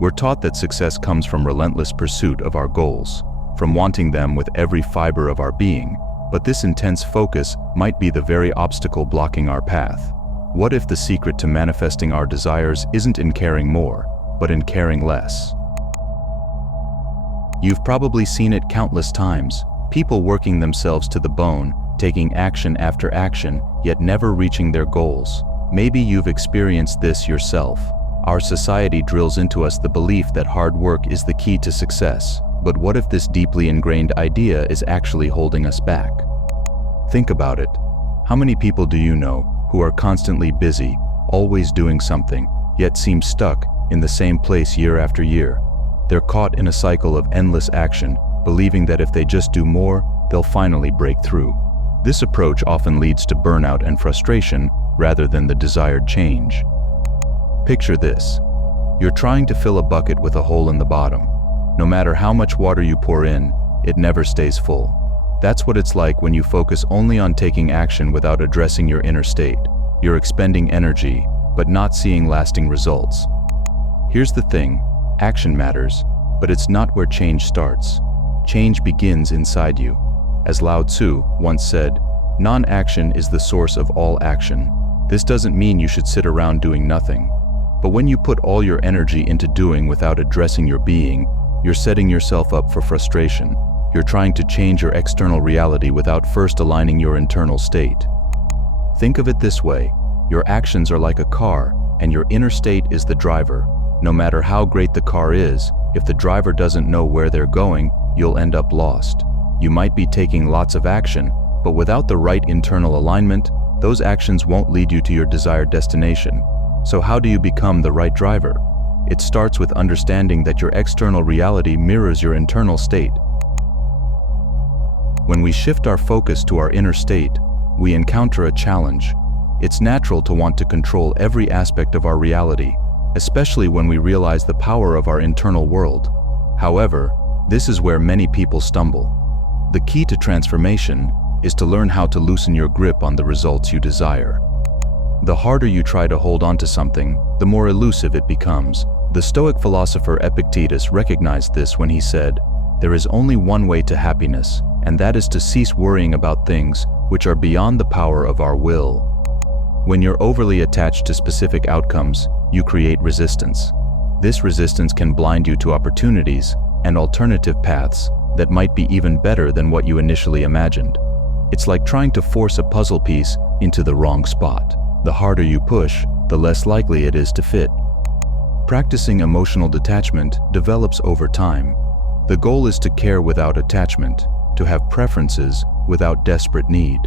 We're taught that success comes from relentless pursuit of our goals, from wanting them with every fiber of our being, but this intense focus might be the very obstacle blocking our path. What if the secret to manifesting our desires isn't in caring more, but in caring less? You've probably seen it countless times, people working themselves to the bone, taking action after action, yet never reaching their goals. Maybe you've experienced this yourself. Our society drills into us the belief that hard work is the key to success. But what if this deeply ingrained idea is actually holding us back? Think about it. How many people do you know who are constantly busy, always doing something, yet seem stuck in the same place year after year? They're caught in a cycle of endless action, believing that if they just do more, they'll finally break through. This approach often leads to burnout and frustration rather than the desired change. Picture this. You're trying to fill a bucket with a hole in the bottom. No matter how much water you pour in, it never stays full. That's what it's like when you focus only on taking action without addressing your inner state. You're expending energy, but not seeing lasting results. Here's the thing, action matters, but it's not where change starts. Change begins inside you. As Lao Tzu once said, non-action is the source of all action. This doesn't mean you should sit around doing nothing. But when you put all your energy into doing without addressing your being, you're setting yourself up for frustration. You're trying to change your external reality without first aligning your internal state. Think of it this way, your actions are like a car, and your inner state is the driver. No matter how great the car is, if the driver doesn't know where they're going, you'll end up lost. You might be taking lots of action, but without the right internal alignment, those actions won't lead you to your desired destination. So how do you become the right driver? It starts with understanding that your external reality mirrors your internal state. When we shift our focus to our inner state, we encounter a challenge. It's natural to want to control every aspect of our reality, especially when we realize the power of our internal world. However, this is where many people stumble. The key to transformation is to learn how to loosen your grip on the results you desire. The harder you try to hold on to something, the more elusive it becomes. The Stoic philosopher Epictetus recognized this when he said, "There is only one way to happiness, and that is to cease worrying about things which are beyond the power of our will." When you're overly attached to specific outcomes, you create resistance. This resistance can blind you to opportunities and alternative paths that might be even better than what you initially imagined. It's like trying to force a puzzle piece into the wrong spot. The harder you push, the less likely it is to fit. Practicing emotional detachment develops over time. The goal is to care without attachment, to have preferences without desperate need.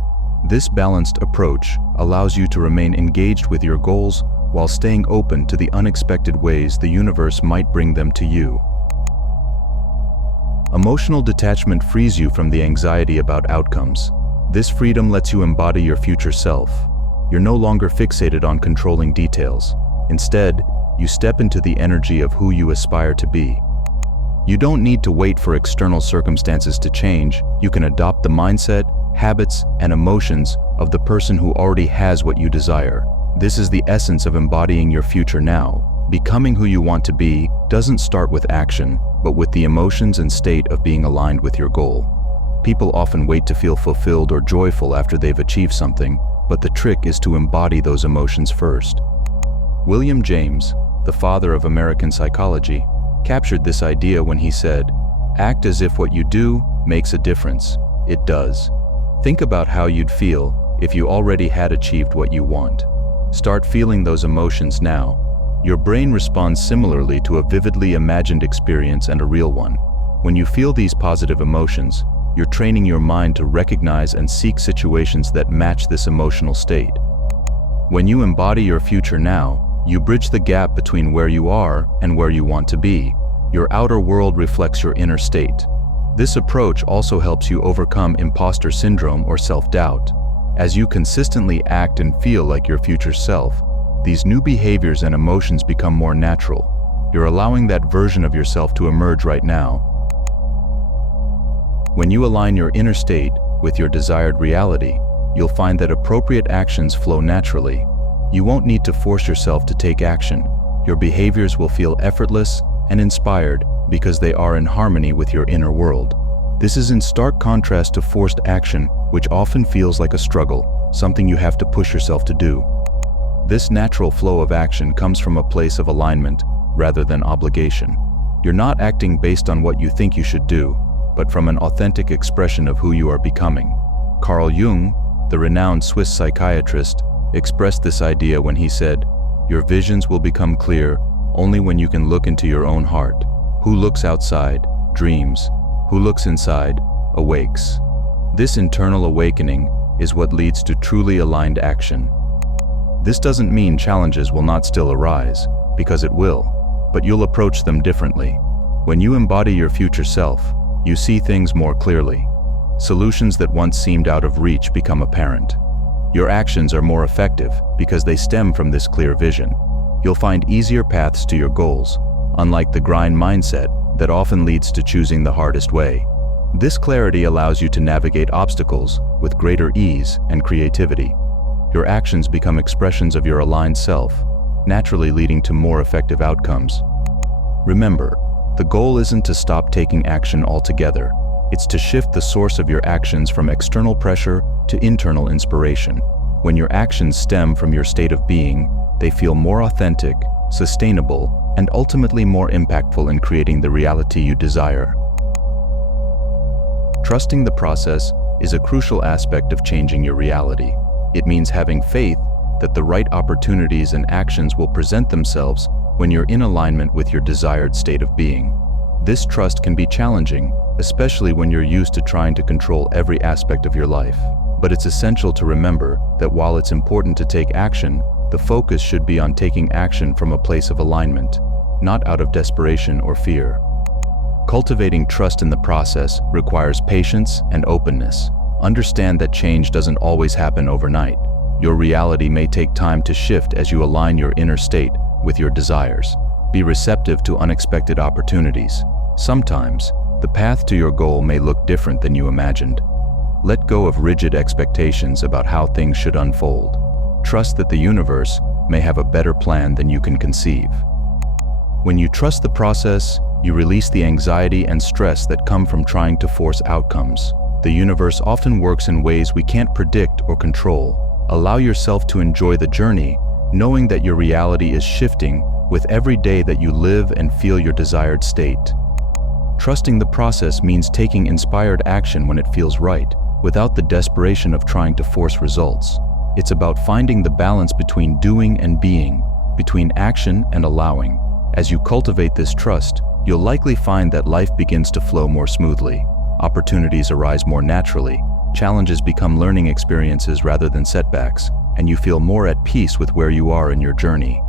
This balanced approach allows you to remain engaged with your goals while staying open to the unexpected ways the universe might bring them to you. Emotional detachment frees you from the anxiety about outcomes. This freedom lets you embody your future self. You're no longer fixated on controlling details. Instead, you step into the energy of who you aspire to be. You don't need to wait for external circumstances to change. You can adopt the mindset, habits, and emotions of the person who already has what you desire. This is the essence of embodying your future now. Becoming who you want to be doesn't start with action, but with the emotions and state of being aligned with your goal. People often wait to feel fulfilled or joyful after they've achieved something, but the trick is to embody those emotions first. William James, the father of American psychology, captured this idea when he said, "Act as if what you do makes a difference. It does." Think about how you'd feel if you already had achieved what you want. Start feeling those emotions now. Your brain responds similarly to a vividly imagined experience and a real one. When you feel these positive emotions, you're training your mind to recognize and seek situations that match this emotional state. When you embody your future now, you bridge the gap between where you are and where you want to be. Your outer world reflects your inner state. This approach also helps you overcome imposter syndrome or self-doubt. As you consistently act and feel like your future self, these new behaviors and emotions become more natural. You're allowing that version of yourself to emerge right now. When you align your inner state with your desired reality, you'll find that appropriate actions flow naturally. You won't need to force yourself to take action. Your behaviors will feel effortless, and inspired because they are in harmony with your inner world. This is in stark contrast to forced action, which often feels like a struggle, something you have to push yourself to do. This natural flow of action comes from a place of alignment rather than obligation. You're not acting based on what you think you should do, but from an authentic expression of who you are becoming. Carl Jung, the renowned Swiss psychiatrist, expressed this idea when he said, "Your visions will become clear only when you can look into your own heart. Who looks outside, dreams. Who looks inside, awakes." This internal awakening is what leads to truly aligned action. This doesn't mean challenges will not still arise, because it will, but you'll approach them differently. When you embody your future self, you see things more clearly. Solutions that once seemed out of reach become apparent. Your actions are more effective because they stem from this clear vision. You'll find easier paths to your goals, unlike the grind mindset that often leads to choosing the hardest way. This clarity allows you to navigate obstacles with greater ease and creativity. Your actions become expressions of your aligned self, naturally leading to more effective outcomes. Remember, the goal isn't to stop taking action altogether. It's to shift the source of your actions from external pressure to internal inspiration. When your actions stem from your state of being, they feel more authentic, sustainable, and ultimately more impactful in creating the reality you desire. Trusting the process is a crucial aspect of changing your reality. It means having faith that the right opportunities and actions will present themselves when you're in alignment with your desired state of being. This trust can be challenging, especially when you're used to trying to control every aspect of your life. But it's essential to remember that while it's important to take action, the focus should be on taking action from a place of alignment, not out of desperation or fear. Cultivating trust in the process requires patience and openness. Understand that change doesn't always happen overnight. Your reality may take time to shift as you align your inner state with your desires. Be receptive to unexpected opportunities. Sometimes, the path to your goal may look different than you imagined. Let go of rigid expectations about how things should unfold. Trust that the universe may have a better plan than you can conceive. When you trust the process, you release the anxiety and stress that come from trying to force outcomes. The universe often works in ways we can't predict or control. Allow yourself to enjoy the journey, knowing that your reality is shifting with every day that you live and feel your desired state. Trusting the process means taking inspired action when it feels right, without the desperation of trying to force results. It's about finding the balance between doing and being, between action and allowing. As you cultivate this trust, you'll likely find that life begins to flow more smoothly. Opportunities arise more naturally, challenges become learning experiences rather than setbacks, and you feel more at peace with where you are in your journey.